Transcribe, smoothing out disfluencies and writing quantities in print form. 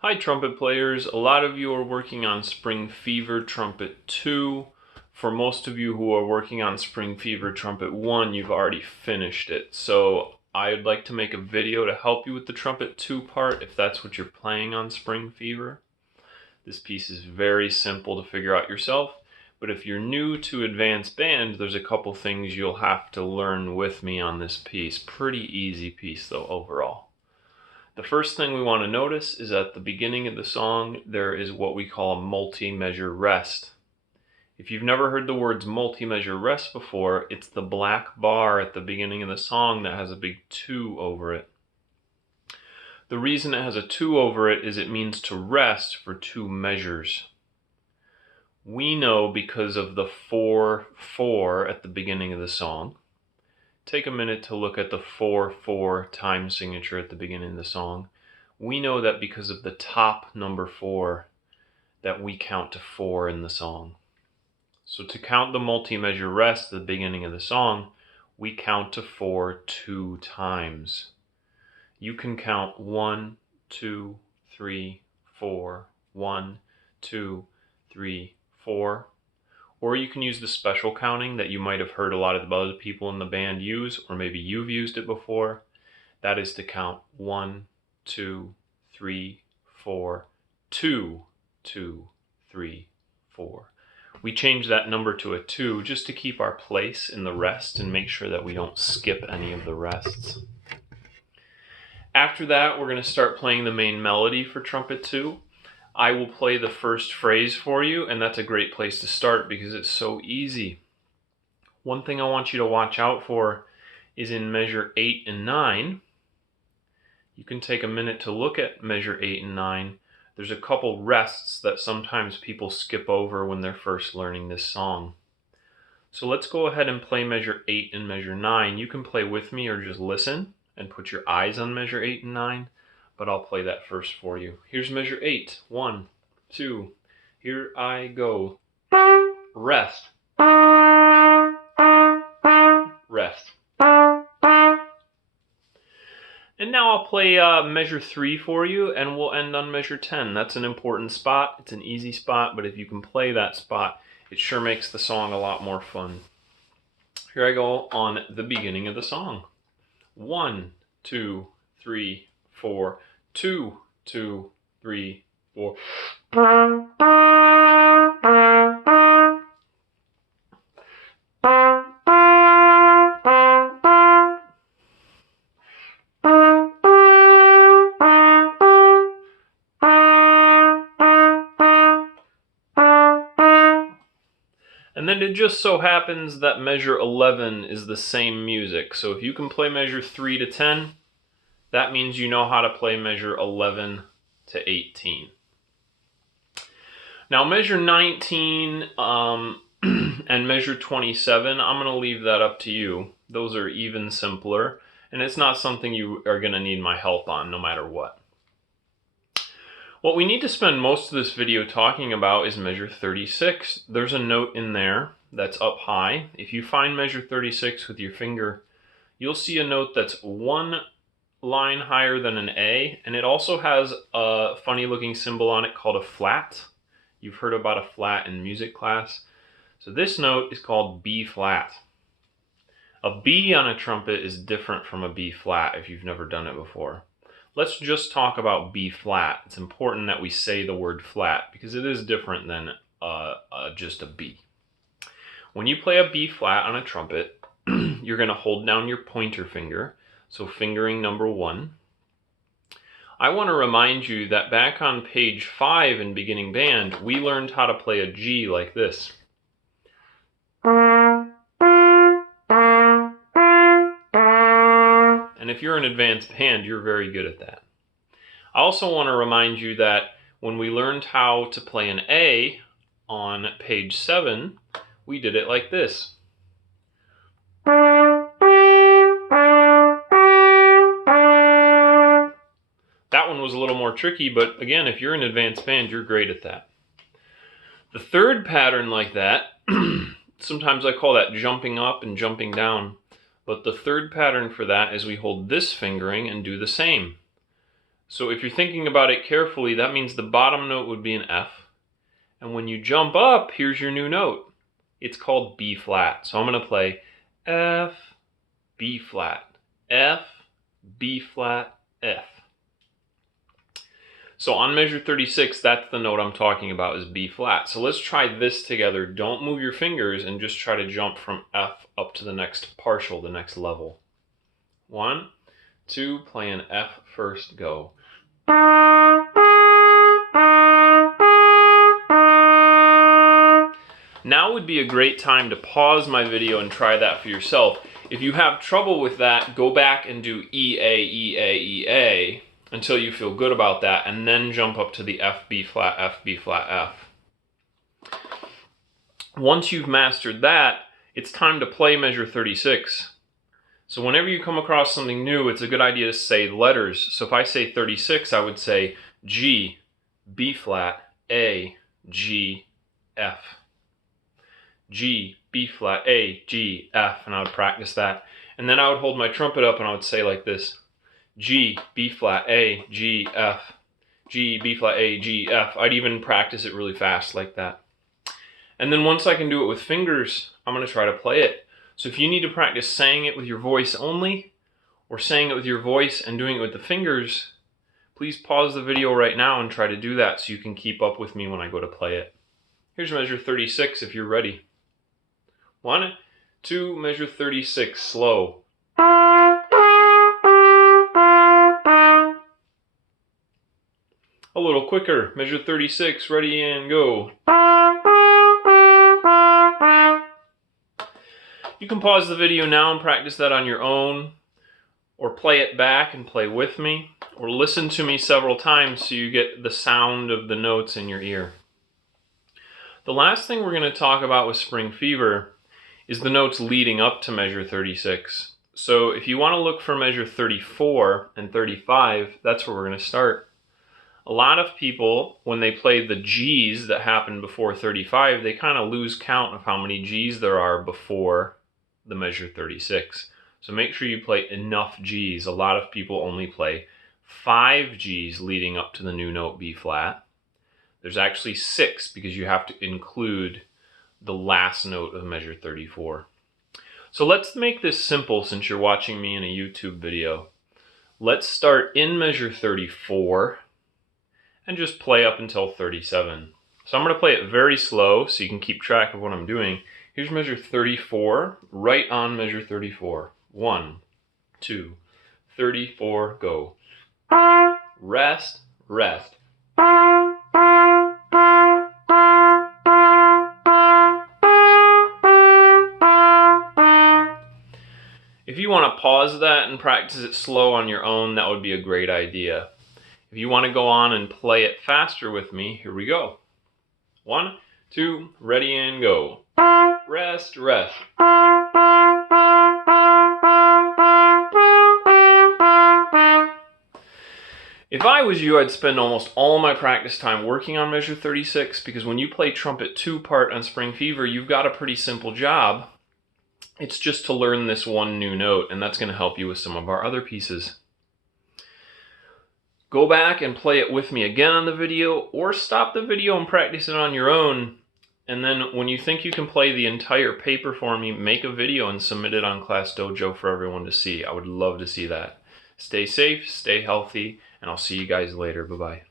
Hi trumpet players, a lot of you are working on Spring Fever Trumpet 2. For most of you who are working on Spring Fever Trumpet 1, you've already finished it. So I'd like to make a video to help you with the Trumpet 2 part if that's what you're playing on Spring Fever. This piece is very simple to figure out yourself, but if you're new to advanced band, there's a couple things you'll have to learn with me on this piece. Pretty easy piece though overall. The first thing we want to notice is at the beginning of the song, there is what we call a multi-measure rest. If you've never heard the words multi-measure rest before, it's the black bar at the beginning of the song that has a big 2 over it. The reason it has a 2 over it is it means to rest for 2 measures. We know because of the 4/4 at the beginning of the song. Take a minute to look at the 4/4 time signature at the beginning of the song. We know that because of the top number 4 that we count to 4 in the song. So to count the multi-measure rest at the beginning of the song, we count to 4 2 times. You can count 1, 2, 3, 4, 1, 2, 3, 4. Or you can use the special counting that you might have heard a lot of the other people in the band use, or maybe you've used it before. That is to count 1, 2, 3, 4, 2, 2, 3, 4. We change that number to a 2 just to keep our place in the rest and make sure that we don't skip any of the rests. After that, we're going to start playing the main melody for Trumpet 2. I will play the first phrase for you, and that's a great place to start because it's so easy. One thing I want you to watch out for is in measure 8 and 9. You can take a minute to look at measure 8 and 9. There's a couple rests that sometimes people skip over when they're first learning this song. So let's go ahead and play measure 8 and measure 9. You can play with me or just listen and put your eyes on measure 8 and 9. But I'll play that first for you. Here's measure 8. 1, 2. Here I go. Rest. Rest. And now I'll play measure 3 for you, and we'll end on measure 10. That's an important spot. It's an easy spot, but if you can play that spot, it sure makes the song a lot more fun. Here I go on the beginning of the song. 1, 2, 3, 4. 2, 2, 3, 4. And then it just so happens that measure 11 is the same music. So if you can play measure 3 to 10, that means you know how to play measure 11 to 18. Now measure 19 and measure 27, I'm going to leave that up to you. Those are even simpler, and it's not something you are going to need my help on no matter what. What we need to spend most of this video talking about is measure 36. There's a note in there that's up high. If you find measure 36 with your finger, you'll see a note that's one line higher than an A, and it also has a funny looking symbol on it called a flat. You've heard about a flat in music class. So this note is called B flat. A B on a trumpet is different from a B flat if you've never done it before. Let's just talk about B flat. It's important that we say the word flat because it is different than just a B. When you play a B flat on a trumpet, you're going to hold down your pointer finger. So fingering number 1. I want to remind you that back on page 5 in beginning band, we learned how to play a G like this. And if you're an advanced band, you're very good at that. I also want to remind you that when we learned how to play an A on page 7, we did it like this. That one was a little more tricky, but again, if you're an advanced band, you're great at that. The third pattern like that, sometimes I call that jumping up and jumping down, but the third pattern for that is we hold this fingering and do the same. So if you're thinking about it carefully, that means the bottom note would be an F. And when you jump up, here's your new note. It's called B flat. So I'm going to play F, B flat, F, B flat, F. So on measure 36, that's the note I'm talking about, is B flat. So let's try this together. Don't move your fingers and just try to jump from F up to the next partial, the next level. 1, 2, play an F first, go. Now would be a great time to pause my video and try that for yourself. If you have trouble with that, go back and do E, A, E, A, E, A until you feel good about that, and then jump up to the F, B flat, F, B flat, F. Once you've mastered that, it's time to play measure 36. So whenever you come across something new, it's a good idea to say letters. So if I say 36, I would say G, B flat, A, G, F. G, B flat, A, G, F, and I would practice that. And then I would hold my trumpet up and I would say like this: G, B flat, A, G, F, G, B flat, A, G, F. I'd even practice it really fast like that. And then once I can do it with fingers, I'm going to try to play it. So if you need to practice saying it with your voice only, or saying it with your voice and doing it with the fingers, please pause the video right now and try to do that so you can keep up with me when I go to play it. Here's measure 36 if you're ready. 1, 2, measure 36, slow. A little quicker, measure 36, ready and go. You can pause the video now and practice that on your own, or play it back and play with me, or listen to me several times so you get the sound of the notes in your ear. The last thing we're going to talk about with spring fever is the notes leading up to measure 36. So if you want to look for measure 34 and 35, that's where we're going to start. A lot of people, when they play the G's that happen before 35, they kind of lose count of how many G's there are before the measure 36. So make sure you play enough G's. A lot of people only play 5 G's leading up to the new note B flat. There's actually 6 because you have to include the last note of measure 34. So let's make this simple since you're watching me in a YouTube video. Let's start in measure 34 and just play up until 37. So I'm going to play it very slow so you can keep track of what I'm doing. Here's measure 34, right on measure 34. 1, 2, 34, go. Rest, rest. If you want to pause that and practice it slow on your own, that would be a great idea. If you want to go on and play it faster with me, here we go. 1, 2, ready and go. Rest, rest. If I was you, I'd spend almost all my practice time working on measure 36, because when you play trumpet 2 part on Spring Fever, you've got a pretty simple job. It's just to learn this one new note, and that's going to help you with some of our other pieces. Go back and play it with me again on the video, or stop the video and practice it on your own. And then when you think you can play the entire paper for me, make a video and submit it on Class Dojo for everyone to see. I would love to see that. Stay safe, stay healthy, and I'll see you guys later. Bye-bye.